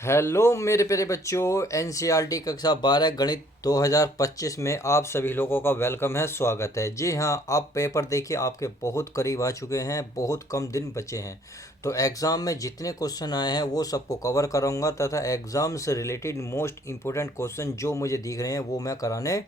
Hello मेरे प्यारे बच्चों। एनसीईआरटी कक्षा 12 गणित 2025 में आप सभी लोगों का वेलकम है, स्वागत है। जी हाँ, आप पेपर देखिए, आपके बहुत करीब आ चुके हैं, बहुत कम दिन बचे हैं। तो एग्ज़ाम में जितने क्वेश्चन आए हैं वो सबको कवर करूँगा तथा एग्ज़ाम से रिलेटेड मोस्ट इम्पोर्टेंट क्वेश्चन जो मुझे दिख रहे हैं वो मैं कराने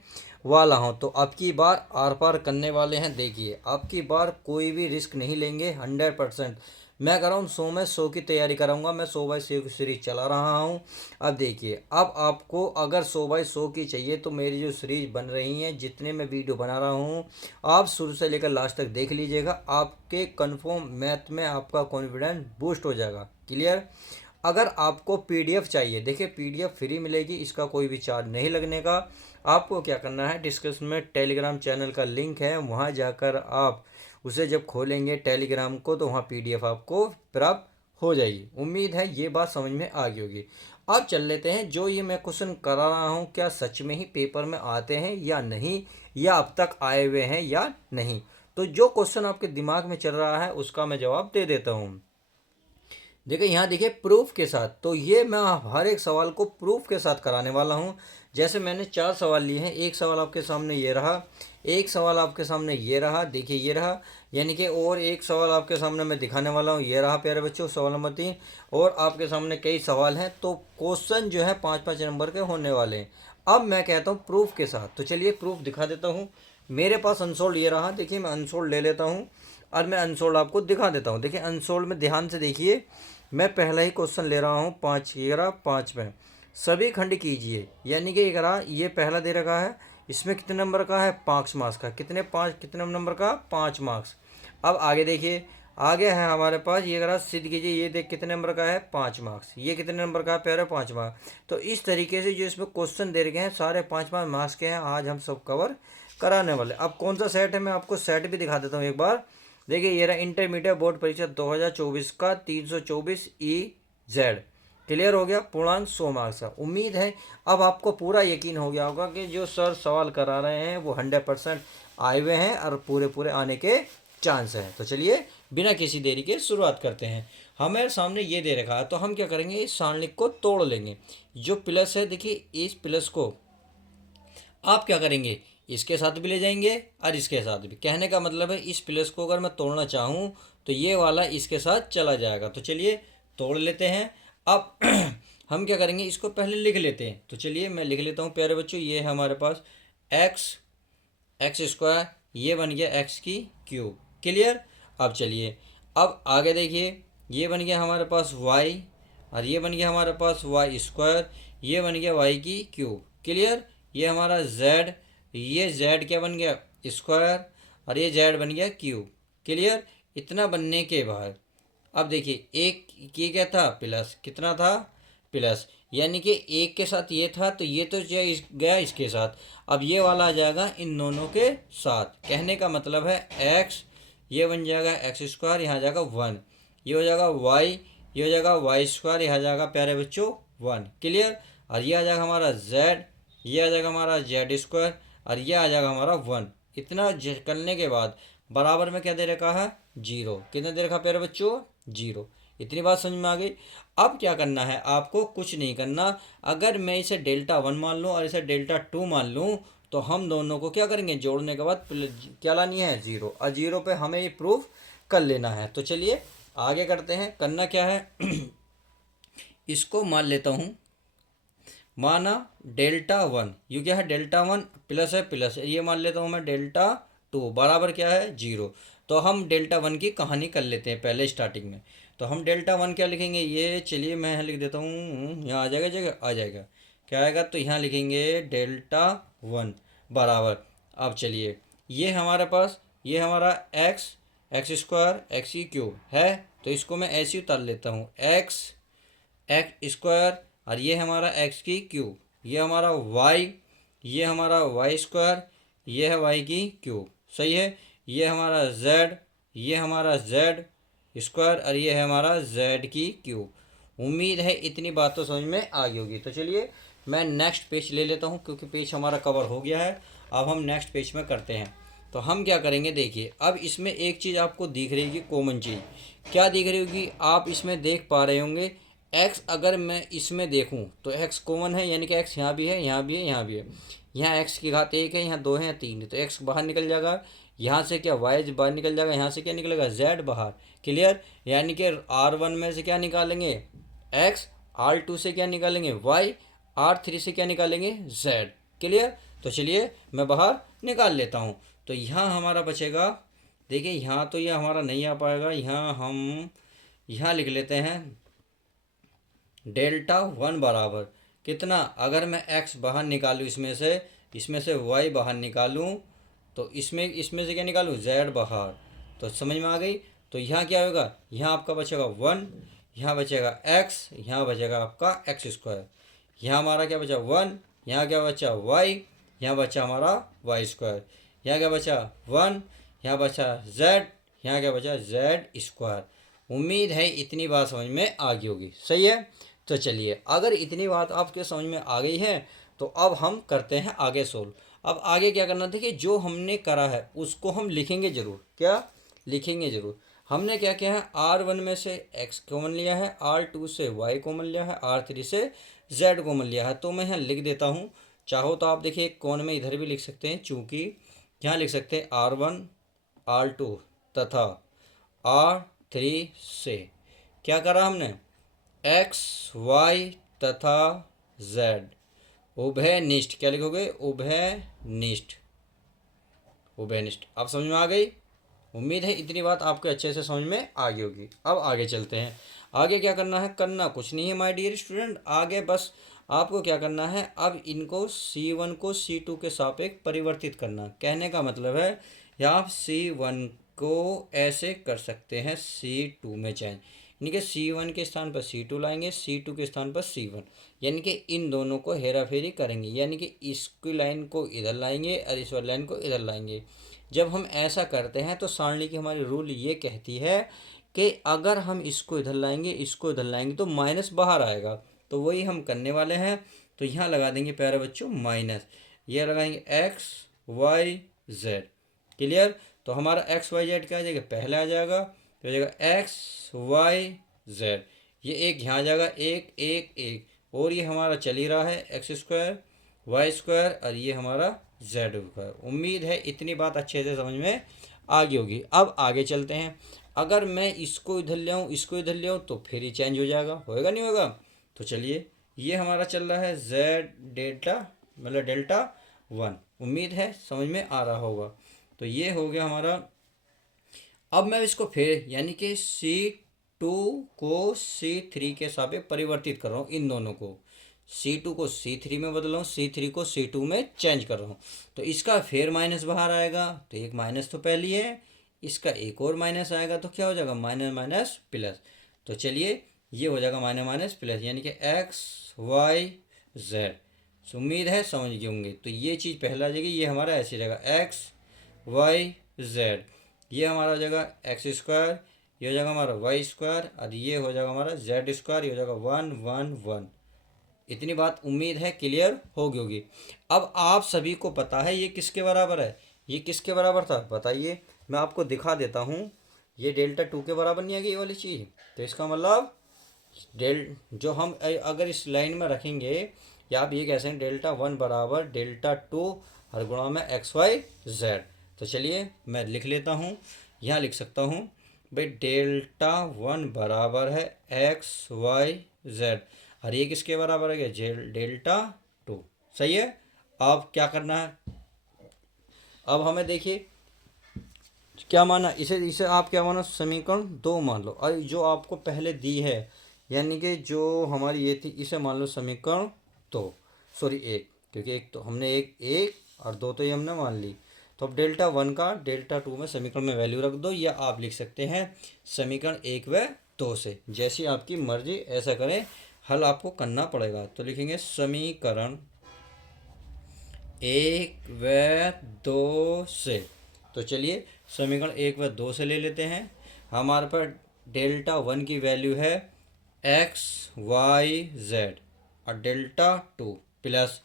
वाला हूँ। तो अब की बार आर पार करने वाले हैं। देखिए, अब की बार कोई भी रिस्क नहीं लेंगे, 100%। मैं कर रहा हूँ 100 में 100 की तैयारी कराऊंगा। मैं 100/100 की सीरीज चला रहा हूँ। अब देखिए, अब आपको अगर 100/100 की चाहिए तो मेरी जो सीरीज बन रही है, जितने मैं वीडियो बना रहा हूँ, आप शुरू से लेकर लास्ट तक देख लीजिएगा। आपके कंफर्म मैथ में आपका कॉन्फिडेंस बूस्ट हो जाएगा। क्लियर। अगर आपको पीडीएफ चाहिए, देखिए पीडीएफ फ्री मिलेगी, इसका कोई भी चार्ज नहीं लगने का। आपको क्या करना है, डिस्क्रिप्शन में टेलीग्राम चैनल का लिंक है, वहाँ जाकर आप उसे जब खोलेंगे टेलीग्राम को तो वहाँ पीडीएफ आपको प्राप्त हो जाएगी। उम्मीद है ये बात समझ में आ गई होगी। अब चल लेते हैं, जो ये मैं क्वेश्चन करा रहा हूँ क्या सच में ही पेपर में आते हैं या नहीं, या अब तक आए हुए हैं या नहीं। तो जो क्वेश्चन आपके दिमाग में चल रहा है उसका मैं जवाब दे देता हूँ। देखिए यहाँ देखिए प्रूफ के साथ, तो ये मैं हर एक सवाल को प्रूफ के साथ कराने वाला हूँ। जैसे मैंने 4 सवाल लिए हैं, एक सवाल आपके सामने ये रहा, एक सवाल आपके सामने ये रहा, देखिए ये रहा, यानी कि और एक सवाल आपके सामने मैं दिखाने वाला हूँ, ये रहा प्यारे बच्चों सवाल नंबर 3। और आपके सामने कई सवाल हैं, तो क्वेश्चन जो है 5-5 नंबर के होने वाले हैं। अब मैं कहता हूँ प्रूफ के साथ, तो चलिए प्रूफ दिखा देता हूँ। मेरे पास अनसोल्ड ये रहा, देखिए मैं अनसोल्ड ले लेता हूँ और मैं अनसोल्ड आपको दिखा देता हूँ। देखिए अनसोल्ड में ध्यान से देखिए, मैं पहला ही क्वेश्चन ले रहा हूँ 5 में सभी खंड कीजिए, यानी कि ये पहला दे रखा है, इसमें कितने नंबर का है, 5 मार्क्स का। कितने नंबर का, 5 मार्क्स। अब आगे देखिए, आगे है हमारे पास ये करा सिद्ध कीजिए, ये देख कितने नंबर का है, 5 मार्क्स। ये कितने नंबर का है प्यारे, 5 मार्क्स। तो इस तरीके से जो इसमें क्वेश्चन दे रखे हैं सारे 5-5 मार्क्स के हैं, आज हम सब कवर कराने वाले। अब कौन सा सेट है, मैं आपको सेट भी दिखा देता हूँ एक बार। देखिए ये रहा इंटरमीडिएट बोर्ड परीक्षा 2024 का 324 EZ। क्लियर हो गया, पूर्णांक 100 मार्क्स का। उम्मीद है अब आपको पूरा यकीन हो गया होगा कि जो सर सवाल करा रहे हैं वो 100% आए हुए हैं और पूरे पूरे आने के चांस हैं। तो चलिए बिना किसी देरी के शुरुआत करते हैं। हमारे सामने ये दे रखा है, तो हम क्या करेंगे, इस सारणिक को तोड़ लेंगे। जो प्लस है, देखिए इस प्लस को आप क्या करेंगे, इसके साथ भी ले जाएंगे और इसके साथ भी। कहने का मतलब है इस प्लस को अगर मैं तोड़ना चाहूँ तो ये वाला इसके साथ चला जाएगा। तो चलिए तोड़ लेते हैं। अब हम क्या करेंगे, इसको पहले लिख लेते हैं। तो चलिए मैं लिख लेता हूँ प्यारे बच्चों। ये है हमारे पास एक्स, एक्स स्क्वायर, ये बन गया एक्स की क्यूब। क्लियर। अब चलिए, अब आगे देखिए, ये बन गया हमारे पास वाई, और ये बन गया हमारे पास वाई स्क्वायर, ये बन गया वाई की क्यूब। क्लियर। ये हमारा जेड, ये जेड क्या बन गया, स्क्वायर, और ये जेड बन गया क्यूब। क्लियर। इतना बनने के बाद अब देखिए, एक ये क्या था, प्लस, कितना था, प्लस, यानी कि एक के साथ ये था तो ये तो गया इसके साथ। अब ये वाला आ जाएगा इन दोनों के साथ। कहने का मतलब है एक्स, ये बन जाएगा एक्स स्क्वायर, यहाँ आ जाएगा 1, ये हो जाएगा वाई, ये हो जाएगा वाई स्क्वायर, यहाँ जाएगा प्यारे बच्चों 1। क्लियर। और ये आ जाएगा हमारा जेड, ये आ जाएगा हमारा जेड स्क्वायर, और ये आ जाएगा हमारा 1। इतना करने के बाद बराबर में क्या दे रखा है, 0। कितना दे रखा प्यारे बच्चों, 0। इतनी बात समझ में आ गई। अब क्या करना है, आपको कुछ नहीं करना। अगर मैं इसे डेल्टा 1 मान लूँ और इसे डेल्टा 2 मान लूँ, तो हम दोनों को क्या करेंगे, जोड़ने के बाद क्या लानी है, 0, और 0 पे हमें ये प्रूफ कर लेना है। तो चलिए आगे करते हैं। करना क्या है इसको मान लेता हूँ, माना डेल्टा 1, ये क्या है, डेल्टा 1 प्लस है, प्लस है, ये मान लेता हूँ मैं डेल्टा 2 बराबर क्या है, 0। तो हम डेल्टा 1 की कहानी कर लेते हैं पहले स्टार्टिंग में। तो हम डेल्टा 1 क्या लिखेंगे, ये चलिए मैं यहाँ लिख देता हूँ, यहाँ आ जाएगा जगह, आ जाएगा, क्या आएगा, तो यहाँ लिखेंगे डेल्टा 1 बराबर। अब चलिए, ये हमारे पास, ये हमारा एक्स, एक्स स्क्वायर एक्स की क्यूब है, तो इसको मैं ऐसे ही उतार लेता हूँ, एक्स, एक्स स्क्वायर, और ये हमारा एक्स की क्यूब, ये हमारा वाई, ये हमारा वाई स्क्वायर, ये है वाई की क्यूब। सही है। ये हमारा जेड, ये हमारा जेड स्क्वायर, और ये है हमारा जेड की क्यूब। उम्मीद है इतनी बात तो समझ में आ गई होगी। तो चलिए मैं नेक्स्ट पेज ले लेता हूँ, क्योंकि पेज हमारा कवर हो गया है। अब हम नेक्स्ट पेज में करते हैं। तो हम क्या करेंगे, देखिए अब इसमें एक चीज़ आपको दिख रही होगी, कॉमन चीज़ क्या दिख रही होगी, आप इसमें देख पा रहे होंगे, एक्स अगर मैं इसमें देखूं तो एक्स कॉमन है, यानी कि एक्स यहाँ भी है, यहाँ भी है, यहाँ भी है। यहाँ एक्स की घात एक है, यहाँ दो है, यहाँ तीन है, तो एक्स बाहर निकल जाएगा। यहाँ से क्या वाई बाहर निकल जाएगा, यहाँ से क्या निकलेगा जेड बाहर। क्लियर। यानी कि R1 में से क्या निकालेंगे एक्स, R2 से क्या निकालेंगे वाई, R3 से क्या निकालेंगे जेड। क्लियर। तो चलिए मैं बाहर निकाल लेता हूँ। तो यहाँ हमारा बचेगा, देखिए यहाँ तो ये हमारा नहीं आ पाएगा, यहाँ हम यहाँ लिख लेते हैं डेल्टा वन बराबर कितना, अगर मैं एक्स बाहर निकालूँ इसमें से वाई बाहर निकालूँ, तो इसमें से क्या निकालूँ जेड बाहर। तो समझ में आ गई। तो यहाँ क्या होगा, यहाँ आपका बचेगा वन, यहाँ बचेगा एक्स, यहाँ बचेगा आपका एक्स स्क्वायर। यहाँ हमारा क्या बचा वन, यहाँ क्या बचा वाई, यहाँ बचा हमारा वाई स्क्वायर। यहाँ क्या बचा वन, यहाँ बचा जेड, यहाँ क्या बचा जेड स्क्वायर। उम्मीद है इतनी बात समझ में आ गई होगी। सही है। तो चलिए अगर इतनी बात आपके समझ में आ गई है तो अब हम करते हैं आगे सोल्व। अब आगे क्या करना, देखिए जो हमने करा है उसको हम लिखेंगे जरूर। क्या लिखेंगे जरूर। हमने क्या किया है, R1 में से x कॉमन लिया है, R2 से y कॉमन लिया है, R3 से z कॉमन लिया है। तो मैं यहाँ लिख देता हूँ। चाहो तो आप देखिए कोन में इधर भी लिख सकते हैं, चूँकि यहाँ लिख सकते हैं R1 R2 तथा R3 से क्या करा हमने एक्स वाई तथा जेड उभयनिष्ठ। क्या लिखोगे उभयनिष्ठ, उभयनिष्ठ। आप समझ में आ गई। उम्मीद है इतनी बात आपको अच्छे से समझ में आ गई होगी। अब आगे चलते हैं। आगे क्या करना है, करना कुछ नहीं है माय डियर स्टूडेंट। आगे बस आपको क्या करना है, अब इनको C1 को C2 के सापेक्ष परिवर्तित करना। कहने का मतलब है या आप C1 को ऐसे कर सकते हैं C2 में चेंज, यानी कि C1 के स्थान पर C2 लाएंगे, C2 के स्थान पर C1, यानी कि इन दोनों को हेरा फेरी करेंगे, यानी कि इसकी लाइन को इधर लाएंगे और इस वाली लाइन को इधर लाएंगे। जब हम ऐसा करते हैं तो सारणी की हमारी रूल ये कहती है कि अगर हम इसको इधर लाएंगे, इसको इधर लाएंगे तो माइनस बाहर आएगा। तो वही हम करने वाले हैं। तो यहाँ लगा देंगे प्यारे बच्चों माइनस, ये लगाएंगे एक्स वाई जेड। क्लियर। तो हमारा एक्स वाई जेड क्या आ जाएगा, पहले आ जाएगा, तो हो जाएगा एक्स वाई जेड। ये एक यहाँ आ जाएगा, एक एक एक, और ये हमारा चल ही रहा है एक्स स्क्वायर वाई स्क्वायर और ये हमारा जेड स्क्वायर। उम्मीद है इतनी बात अच्छे से समझ में आ गई होगी। अब आगे चलते हैं। अगर मैं इसको इधर ले आऊँ, इसको इधर ले आऊँ, तो फिर ही चेंज हो जाएगा, होएगा नहीं होगा। तो चलिए ये हमारा चल रहा है जेड डेल्टा, मतलब डेल्टा वन। उम्मीद है समझ में आ रहा होगा। तो ये हो गया हमारा। अब मैं इसको फिर यानी कि C2 को C3 के सापेक्ष परिवर्तित कर रहा हूँ। इन दोनों को C2 को C3 में बदल रहा हूँ, C3 को C2 में चेंज कर रहा हूँ। तो इसका फिर माइनस बाहर आएगा, तो एक माइनस तो पहली है, इसका एक और माइनस आएगा, तो क्या हो जाएगा माइनस माइनस प्लस। तो चलिए ये हो जाएगा माइनस माइनस प्लस, यानी कि एक्स वाई जेड। उम्मीद है समझ गए होंगे। तो ये चीज़ पहला आ जाएगी, ये हमारा ऐसे रहेगा एक्स वाई जेड। ये हमारा हो जाएगा एक्स स्क्वायर, ये हो जाएगा हमारा वाई स्क्वायर, और ये हो जाएगा हमारा जेड स्क्वायर, ये हो जाएगा वन वन वन। इतनी बात उम्मीद है क्लियर होगी। अब आप सभी को पता है ये किसके बराबर है, ये किसके बराबर था बताइए। मैं आपको दिखा देता हूँ। ये डेल्टा टू के बराबर नहीं है ये वाली चीज़। तो इसका मतलब जो हम अगर इस लाइन में रखेंगे, या आप ये कह सकते हैं डेल्टा वन बराबर डेल्टा टू हर गुणा में एक्स वाई जेड। तो चलिए मैं लिख लेता हूँ, यहाँ लिख सकता हूँ भाई डेल्टा वन बराबर है एक्स वाई जेड, और ये किसके बराबर है डेल्टा टू। सही है। अब क्या करना है, अब हमें देखिए क्या माना, इसे इसे आप क्या मानो समीकरण दो मान लो, और जो आपको पहले दी है यानी कि जो हमारी ये थी इसे मान लो समीकरण दो, सॉरी एक, क्योंकि एक तो हमने एक एक और दो तो ये हमने मान ली। तो अब डेल्टा वन का डेल्टा टू में समीकरण में वैल्यू रख दो, या आप लिख सकते हैं समीकरण एक व दो से, जैसी आपकी मर्जी ऐसा करें, हल आपको करना पड़ेगा। तो लिखेंगे समीकरण एक व दो से। तो चलिए समीकरण एक व दो से ले लेते हैं। हमारे पास डेल्टा वन की वैल्यू है एक्स वाई जेड, और डेल्टा टू प्लस,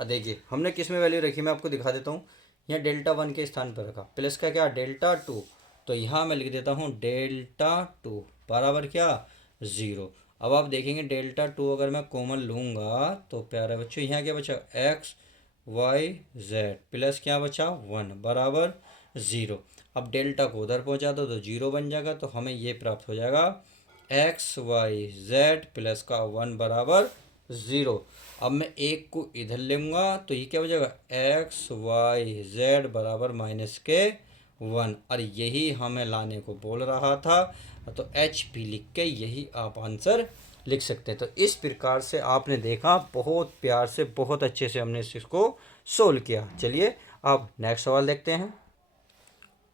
देखिए हमने किस में वैल्यू रखी मैं आपको दिखा देता हूँ। यहाँ डेल्टा वन के स्थान पर रखा, प्लस का क्या डेल्टा टू, तो यहाँ मैं लिख देता हूँ डेल्टा टू बराबर क्या ज़ीरो। अब आप देखेंगे डेल्टा टू अगर मैं कॉमन लूँगा तो प्यारे बच्चों यहाँ क्या बचा, एक्स वाई जेड प्लस क्या बचा 1 बराबर 0। अब डेल्टा को उधर पहुँचा दो तो 0 बन जाएगा, तो हमें ये प्राप्त हो जाएगा एक्स वाई जेड प्लस का 1 बराबर 0। अब मैं एक को इधर लूँगा तो ये क्या हो जाएगा, एक्स वाई जेड बराबर माइनस के 1, और यही हमें लाने को बोल रहा था। तो एच पी लिख के यही आप आंसर लिख सकते हैं। तो इस प्रकार से आपने देखा, बहुत प्यार से बहुत अच्छे से हमने इसको सोल्व किया। चलिए अब नेक्स्ट सवाल देखते हैं।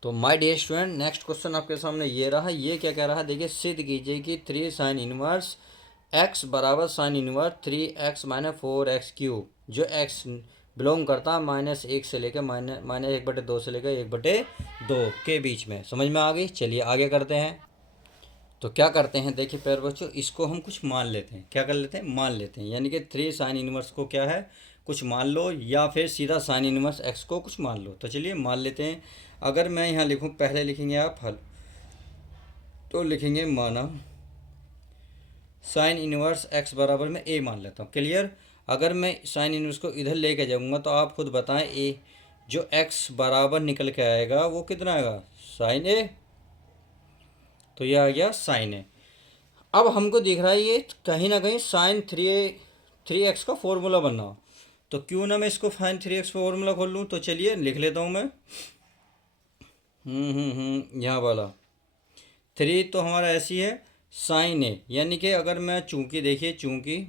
तो my dear student, next question आपके सामने ये रहा। ये क्या कह रहा है, देखिए सिद्ध कीजिए कि 3 साइन इनवर्स एक्स बराबर sine inverse 3x minus 4x³ जो x बिलोंग करता है -1 से लेकर -1/2 से लेकर 1/2 के बीच में। समझ में आ गई। चलिए आगे करते हैं। तो क्या करते हैं, देखिए प्यारे बच्चों, इसको हम कुछ मान लेते हैं। क्या कर लेते हैं, मान लेते हैं। यानी कि 3 साइन इनवर्स को क्या है, कुछ मान लो, या फिर सीधा साइन इनवर्स x को कुछ मान लो। तो चलिए मान लेते हैं। अगर मैं यहाँ लिखूँ, पहले लिखेंगे आप हल, तो लिखेंगे माना साइन इनवर्स x बराबर में a मान लेता हूँ। क्लियर। अगर मैं साइन इनवर्स को इधर लेके जाऊँगा तो आप खुद बताएं a जो x बराबर निकल के आएगा वो कितना आएगा, साइन a। तो यह आ गया साइन a। अब हमको दिख रहा है ये कहीं ना कहीं साइन 3x का फॉर्मूला बनना हो, तो क्यों ना मैं इसको साइन 3x फॉर्मूला खोल लूँ। तो चलिए लिख लेता हूँ मैं। यहाँ वाला 3 तो हमारा ऐसी है साइन ए, यानी कि अगर मैं चूंकि देखिए चूंकि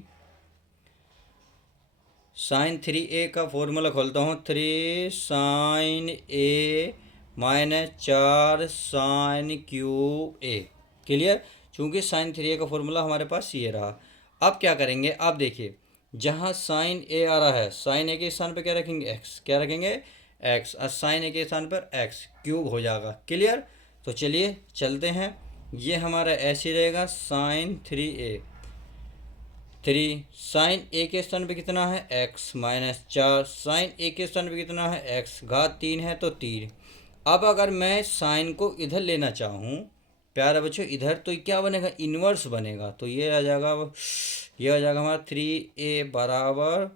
साइन 3a का फॉर्मूला खोलता हूँ, 3 sine a minus 4 sine cube A. Clear. चूंकि साइन 3a का फॉर्मूला हमारे पास ये रहा। अब क्या करेंगे, आप देखिए जहाँ साइन ए आ रहा है, साइन ए के स्थान पर क्या रखेंगे, एक्स। क्या रखेंगे, एक्स, और साइन ए के स्थान पर एक्स क्यूब हो जाएगा। क्लियर। तो चलिए चलते हैं। ये हमारा ऐसे रहेगा साइन 3a, 3 साइन ए के स्थान पे कितना है, एक्स माइनस 4 साइन ए के स्थान पे कितना है, एक्स घात 3 है तो 3। अब अगर मैं साइन को इधर लेना चाहूँ प्यारे बच्चों इधर, तो क्या बनेगा, इन्वर्स बनेगा। तो ये आ जाएगा, ये आ जाएगा हमारा 3a बराबर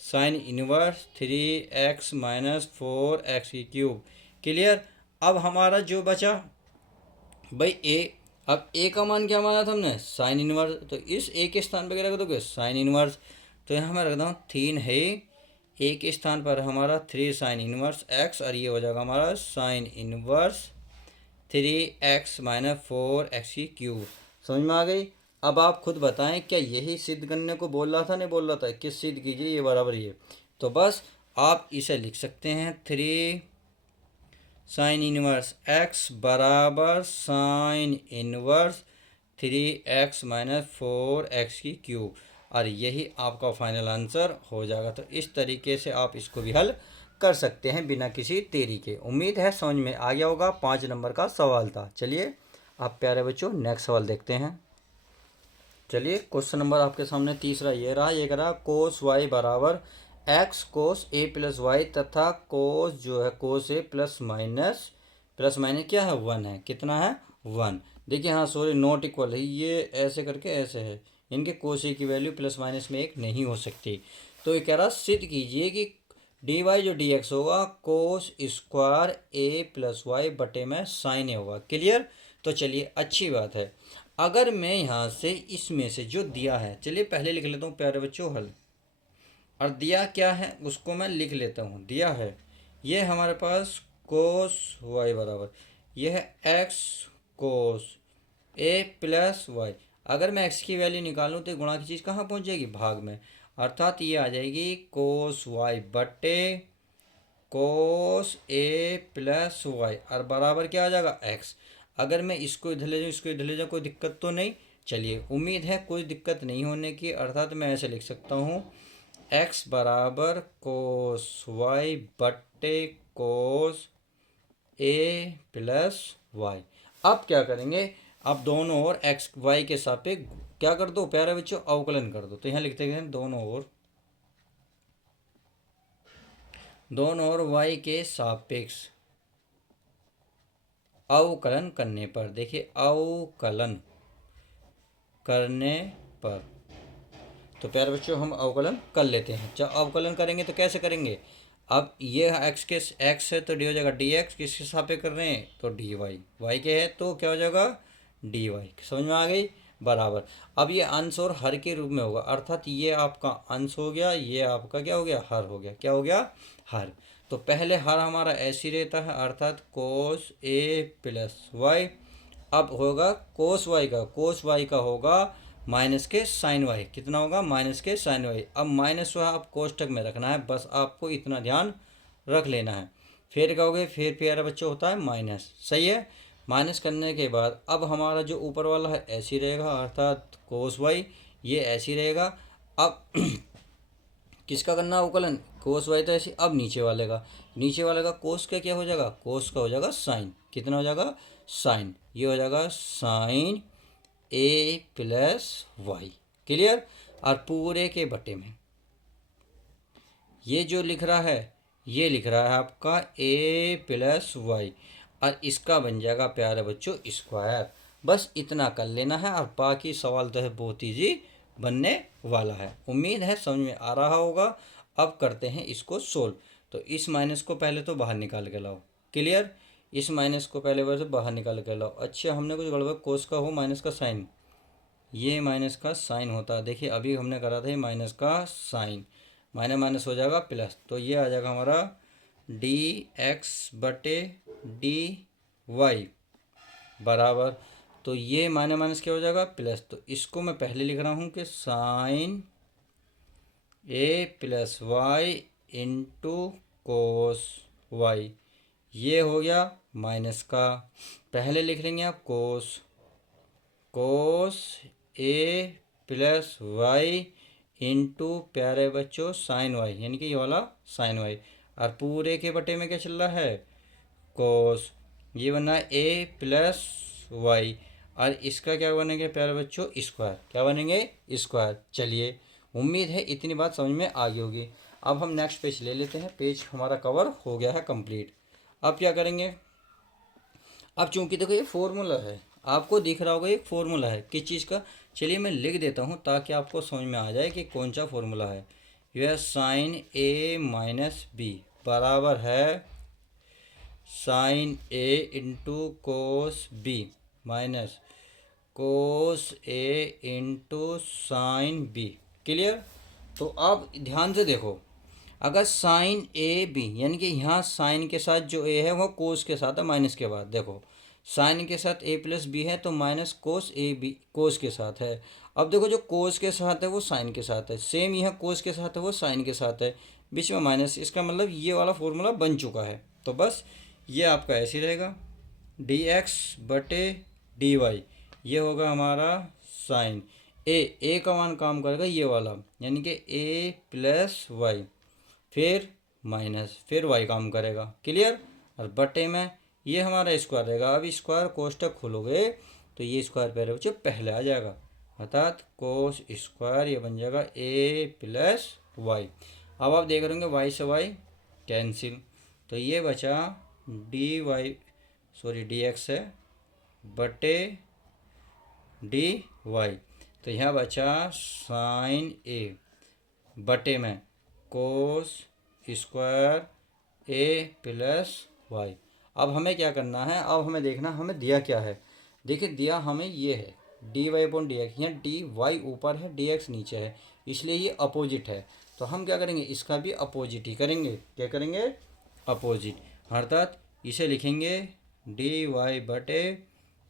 sine inverse 3x minus 4x³। Clear. अब हमारा जो बचा भाई ए, अब ए का मान क्या माना था हमने, साइन इनवर्स, तो इस ए के स्थान पर क्या रख दोगे, साइन इनवर्स। तो यहाँ मैं रखता हूँ 3 है, ए के स्थान पर हमारा 3 साइन इनवर्स एक्स, और ये हो जाएगा हमारा sine inverse 3x minus 4x³। समझ में आ गई। अब आप खुद बताएं क्या यही सिद्ध करने को बोल रहा था, नहीं बोल रहा था कि सिद्ध कीजिए ये बराबर ये। तो बस आप इसे लिख सकते हैं 3 साइन इनवर्स x बराबर sine inverse 3x minus 4x³, और यही आपका फाइनल आंसर हो जाएगा। तो इस तरीके से आप इसको भी हल कर सकते हैं बिना किसी देरी के। उम्मीद है समझ में आ गया होगा। 5 नंबर का सवाल था। चलिए आप प्यारे बच्चों नेक्स्ट सवाल देखते हैं। चलिए क्वेश्चन नंबर आपके सामने तीसरा ये रहा। ये कह रहा कोस वाई बराबर x cos a plus Y, तथा कोस जो है कोस ए प्लस माइनस क्या है, 1 है। कितना है, 1। देखिए हाँ सॉरी नॉट इक्वल है, ये ऐसे करके ऐसे है, इनके कोस ए की वैल्यू प्लस माइनस में एक नहीं हो सकती। तो ये कह रहा सिद्ध कीजिए कि डी वाई जो डी एक्स होगा कोस स्क्वायर ए प्लस वाई बटे में साइन ए होगा। क्लियर। तो चलिए अच्छी बात है। अगर मैं यहाँ से इसमें से जो दिया है, चलिए पहले लिख लेता हूँ प्यारे बच्चों हल, और दिया क्या है उसको मैं लिख लेता हूँ। दिया है ये हमारे पास कोस वाई बराबर, ये है x cos a plus Y. अगर मैं एक्स की वैल्यू निकालूँ तो गुणा की चीज़ कहाँ पहुँच जाएगी, भाग में, अर्थात ये आ जाएगी कोस वाई बटे कोस ए प्लस वाई, और बराबर क्या आ जाएगा, एक्स। अगर मैं इसको इधर ले जाऊँ, इसको इधर ले जाऊँ, कोई दिक्कत तो नहीं। चलिए उम्मीद है कोई दिक्कत नहीं होने की, अर्थात मैं ऐसे लिख सकता हूँ एक्स बराबर कोस वाई बट्टे कोस ए प्लस वाई। अब क्या करेंगे, अब दोनों ओर एक्स वाई के सापेक्ष क्या कर दो प्यारे बच्चों, अवकलन कर दो। तो यहाँ लिखते हैं दोनों ओर वाई के सापेक्ष अवकलन करने पर, देखिए अवकलन करने पर। तो प्यारे बच्चों हम अवकलन कर लेते हैं। जब अवकलन करेंगे तो कैसे करेंगे? अब ये एक्स है तो डी हो जाएगा डी एक्स, किसके सापेक्ष कर रहे हैं तो डी वाई, वाई के है तो क्या हो जाएगा डी वाई। समझ में आ गई? बराबर। अब ये अंश और हर के रूप में होगा, अर्थात ये आपका अंश हो गया, ये आपका क्या हो गया हर हो गया। क्या हो गया हर। तो पहले हर हमारा ऐसी रहता है, अर्थात कोस ए प्लस वाई। अब होगा कोस वाई का होगा माइनस के साइन वाई। कितना होगा? माइनस के साइन वाई। अब माइनस वाई आप कोष्टक में रखना है, बस आपको इतना ध्यान रख लेना है। फिर कहोगे फिर प्यारा बच्चों होता है माइनस, सही है। माइनस करने के बाद अब हमारा जो ऊपर वाला है ऐसी रहेगा, अर्थात कोस वाई, ये ऐसी रहेगा। अब किसका करना अवकलन? कोस वाई तो ऐसी। अब नीचे वाले का कोस का क्या हो जाएगा? कोस का हो जाएगा साइन। कितना हो जाएगा? साइन। ये हो जाएगा sign a plus Y. Clear? और पूरे के बटे में ये जो लिख रहा है, ये लिख रहा है आपका ए प्लस वाई, और इसका बन जाएगा प्यारे बच्चों स्क्वायर। बस इतना कर लेना है और बाकी सवाल तो है बहुत ईजी बनने वाला है। उम्मीद है समझ में आ रहा होगा। अब करते हैं इसको सोल्व। तो इस माइनस को पहले तो बाहर निकाल के लाओ। क्लियर? इस माइनस को पहले बार से बाहर निकाल के लाओ। अच्छा, हमने कुछ गड़बड़, कोस का हो माइनस का साइन, ये माइनस का साइन होता है। देखिए अभी हमने करा था ये माइनस का साइन, माइनस माइनस हो जाएगा प्लस, तो ये आ जाएगा हमारा डी एक्स बटे डी वाई बराबर। तो ये माइनस माइनस क्या हो जाएगा प्लस। तो इसको मैं पहले लिख रहा हूँ कि sine a plus y into cos y, ये हो गया माइनस का। पहले लिख लेंगे आप cos a plus y into प्यारे बच्चों साइन वाई, यानी कि ये वाला साइन वाई, और पूरे के बटे में क्या चल रहा है कोस। ये बना ए प्लस वाई, और इसका क्या बनेंगे प्यारे बच्चों स्क्वायर। क्या बनेंगे? स्क्वायर। चलिए, उम्मीद है इतनी बात समझ में आ गई होगी। अब हम नेक्स्ट पेज ले लेते हैं। पेज हमारा कवर हो गया है कंप्लीट। अब क्या करेंगे? अब चूंकि देखो ये फॉर्मूला है, आपको दिख रहा होगा एक फॉर्मूला है किस चीज़ का। चलिए मैं लिख देता हूँ ताकि आपको समझ में आ जाए कि कौन सा फॉर्मूला है। यह साइन ए माइनस बी बराबर है sine a into cos b minus cos a into sine b. Clear? तो आप ध्यान से देखो, अगर साइन ए बी, यानी कि यहाँ साइन के साथ जो ए है वो कोस के साथ है माइनस के बाद। देखो साइन के साथ ए प्लस बी है तो माइनस कोस ए बी कोस के साथ है। अब देखो जो कोस के साथ है वो साइन के साथ है, सेम यह कोस के साथ है वो साइन के साथ है, बीच में माइनस। इसका मतलब ये वाला फॉर्मूला बन चुका है। तो बस ये आपका ऐसे ही रहेगा, डी एक्स बटे डी वाई, ये होगा हमारा साइन ए का मान काम करेगा ये वाला, यानी कि ए प्लस वाई, फिर माइनस, फिर वाई काम करेगा। क्लियर? और बटे में ये हमारा स्क्वायर रहेगा। अब स्क्वायर कोष्टक खोलोगे तो ये स्क्वायर पहले बच्चों पहले आ जाएगा, अर्थात कोस स्क्वायर ये बन जाएगा ए प्लस वाई। अब आप देख रहे होंगे वाई से वाई कैंसिल, तो ये बचा d y, sorry d x है बटे डी वाई। तो यहाँ बचा साइन ए बटे में कोस स्क्वायर ए प्लस वाई। अब हमें क्या करना है? अब हमें देखना हमें दिया क्या है। देखिए दिया हमें ये है d y upon d x, यहाँ डी वाई ऊपर है डी एक्स नीचे है, इसलिए ये अपोजिट है। तो हम क्या करेंगे? इसका भी अपोजिट ही करेंगे। क्या करेंगे? अपोजिट, अर्थात इसे लिखेंगे डी वाई बटे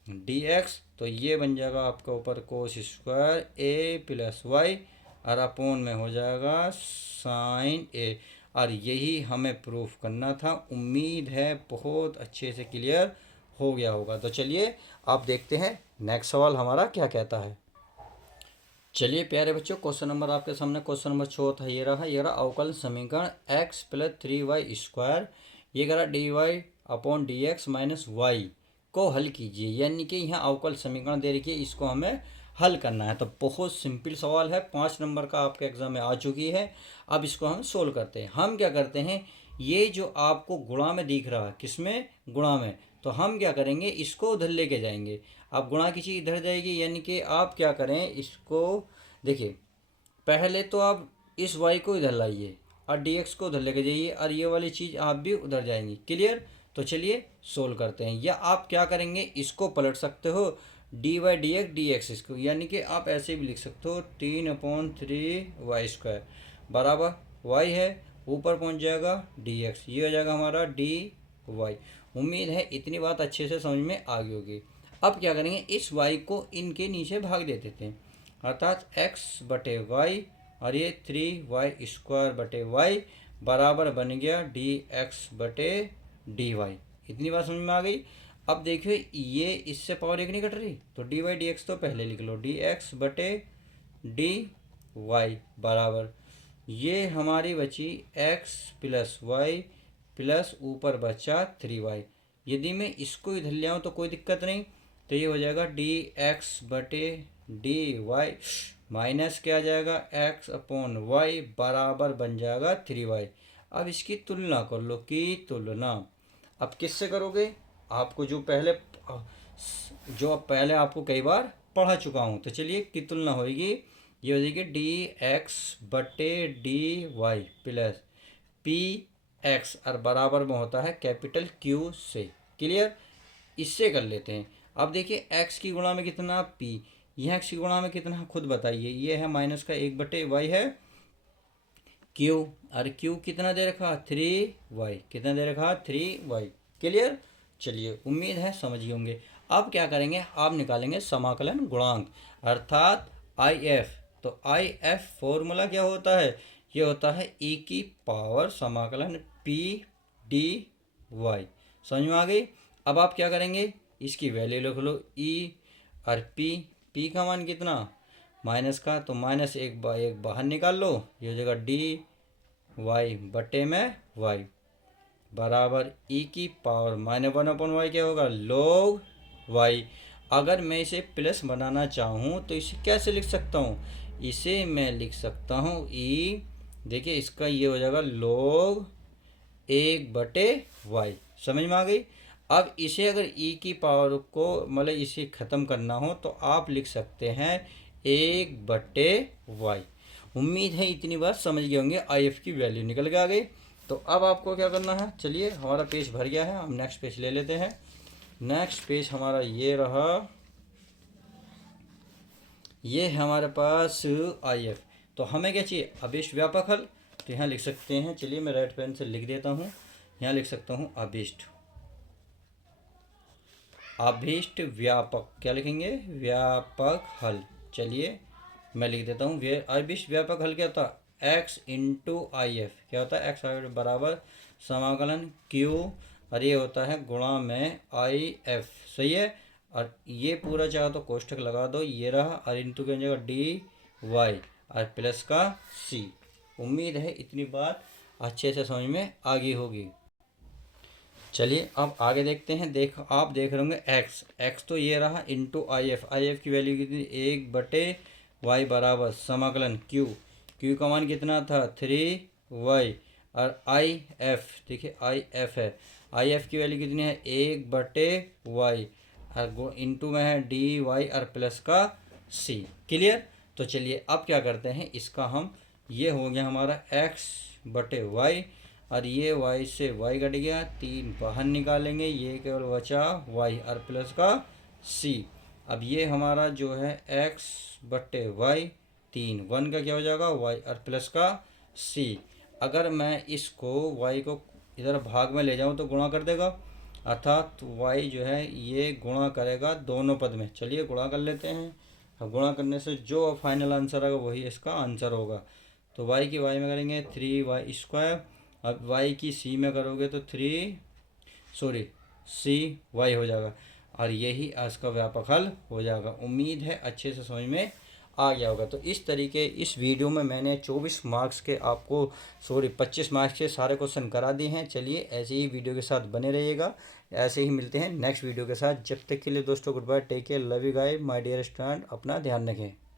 डी एक्स। तो ये बन जाएगा आपका ऊपर कोस स्क्वायर ए प्लस वाई, और अपोन में हो जाएगा साइन ए। और यही हमें प्रूफ करना था। उम्मीद है बहुत अच्छे से क्लियर हो गया होगा। तो चलिए आप देखते हैं नेक्स्ट सवाल हमारा क्या कहता है। चलिए प्यारे बच्चों, क्वेश्चन नंबर आपके सामने क्वेश्चन नंबर 4 ये रहा अवकलन समीकरण एक्स प्लस 3y स्क्वायर, ये कह रहा d y upon d x minus y को हल कीजिए। यानी कि यहाँ अवकल समीकरण दे रखी है, इसको हमें हल करना है। तो बहुत सिंपल सवाल है, 5 नंबर का आपके एग्जाम में आ चुकी है। अब इसको हम सोल्व करते हैं। हम क्या करते हैं, ये जो आपको गुणा में दिख रहा है, किसमें? गुणा में। तो हम क्या करेंगे, इसको उधर लेके जाएंगे। अब गुणा की चीज़ इधर जाएगी, यानी कि आप क्या करें इसको, देखिए पहले तो आप इस y को इधर लाइए और dx को उधर लेके जाइए और ये वाली चीज़ आप भी उधर जाएंगी। क्लियर? तो चलिए सोल्व करते हैं। या आप क्या करेंगे, इसको पलट सकते हो, d y d x d x इसको, यानी कि आप ऐसे भी लिख सकते हो 3/3 y² बराबर y है, ऊपर पहुंच जाएगा dx, ये हो जाएगा हमारा dy। उम्मीद है इतनी बात अच्छे से समझ में आ गई होगी। अब क्या करेंगे, इस y को इनके नीचे भाग दे देते हैं, अर्थात x/y और ये 3y² बराबर बन गया dx/dy। इतनी बात समझ में आ गई। अब देखिए ये इससे पावर एक नहीं कट रही, तो dy dx तो पहले लिख लो, dx/dy बराबर ये हमारी बची x+y प्लस ऊपर बचा 3y। यदि मैं इसको इधर ले आऊँ तो कोई दिक्कत नहीं, तो ये हो जाएगा dx/dy माइनस क्या आ जाएगा x/y बराबर बन जाएगा 3y। अब इसकी तुलना कर लो, की तुलना अब किससे करोगे, आपको जो पहले आपको कई बार पढ़ा चुका हूँ, तो चलिए की तुलना होगी, ये हो जाएगी dx/dy प्लस px और बराबर में होता है कैपिटल Q से। क्लियर? इससे कर लेते हैं। अब देखिए x की गुणा में कितना p, यह x की गुणा में कितना खुद बताइए, ये है माइनस का 1/y है q, और q कितना दे रखा 3y, कितना दे रखा 3y। क्लियर? चलिए उम्मीद है समझ गए होंगे। अब क्या करेंगे, आप निकालेंगे समाकलन गुणांक अर्थात IF। तो IF फॉर्मूला क्या होता है, ये होता है e की पावर समाकलन p dy। समझ में आ गई। अब आप क्या करेंगे, इसकी वैल्यू लिख लो e और p का मान कितना माइनस का, तो माइनस एक बाहर निकाल लो, ये हो जाएगा dy बटे में y बराबर e की पावर -1/y क्या होगा log y। अगर मैं इसे प्लस बनाना चाहूँ तो इसे कैसे लिख सकता हूँ, इसे मैं लिख सकता हूँ e, देखिए इसका ये हो जाएगा log 1/y। समझ में आ गई। अब इसे अगर e की पावर को मतलब इसे ख़त्म करना हो तो आप लिख सकते हैं 1/y। उम्मीद है इतनी बात समझ गए होंगे, IF की वैल्यू निकल के आ गई। तो अब आपको क्या करना है, चलिए हमारा पेज भर गया है, हम नेक्स्ट पेज ले लेते हैं। नेक्स्ट पेज हमारा ये रहा, ये है हमारे पास IF। तो हमें क्या चाहिए, अभिष्ट व्यापक हल। तो यहाँ लिख सकते हैं, चलिए मैं रेड पेन से लिख देता हूँ, यहाँ लिख सकता हूँ अभिष्ट व्यापक, क्या लिखेंगे व्यापक हल। चलिए मैं लिख देता हूँ, अभिष्ट व्यापक हल क्या होता है, x इंटू IF क्या होता है, x बराबर समाकलन q और ये होता है गुणा में IF। सही है, और ये पूरा चाहो तो कोष्ठक लगा दो, ये रहा, और इंटू क्या हो जाएगा dy और प्लस का c। उम्मीद है इतनी बात अच्छे से समझ में आ गई होगी। चलिए अब आगे देखते हैं। आप देख रहे होंगे x तो ये रहा इंटू IF की वैल्यू कितनी 1/y बराबर समाकलन q का मान कितना था 3y, और IF देखिए IF है, IF की वैल्यू कितनी है 1/y और इंटू में है dy और प्लस का c। क्लियर? तो चलिए अब क्या करते हैं, इसका हम ये हो गया हमारा x/y और ये y से y कट गया, 3 बाहर निकालेंगे, ये केवल बचा y और प्लस का c। अब ये हमारा जो है x/y 3 1 का क्या हो जाएगा y और प्लस का c। अगर मैं इसको y को इधर भाग में ले जाऊं तो गुणा कर देगा, अर्थात y जो है ये गुणा करेगा दोनों पद में। चलिए गुणा कर लेते हैं। अब गुणा करने से जो फाइनल आंसर आएगा वही इसका आंसर होगा। तो y की y में करेंगे 3y², अब y की c में करोगे तो cy हो जाएगा, और यही आज का व्यापक हल हो जाएगा। उम्मीद है अच्छे से समझ में आ गया होगा। तो इस तरीके इस वीडियो में मैंने 24 मार्क्स के 25 मार्क्स के सारे क्वेश्चन करा दिए हैं। चलिए ऐसे ही वीडियो के साथ बने रहिएगा, ऐसे ही मिलते हैं नेक्स्ट वीडियो के साथ। जब तक के लिए दोस्तों good bye, take care, love you guys, my dear student, अपना ध्यान रखें।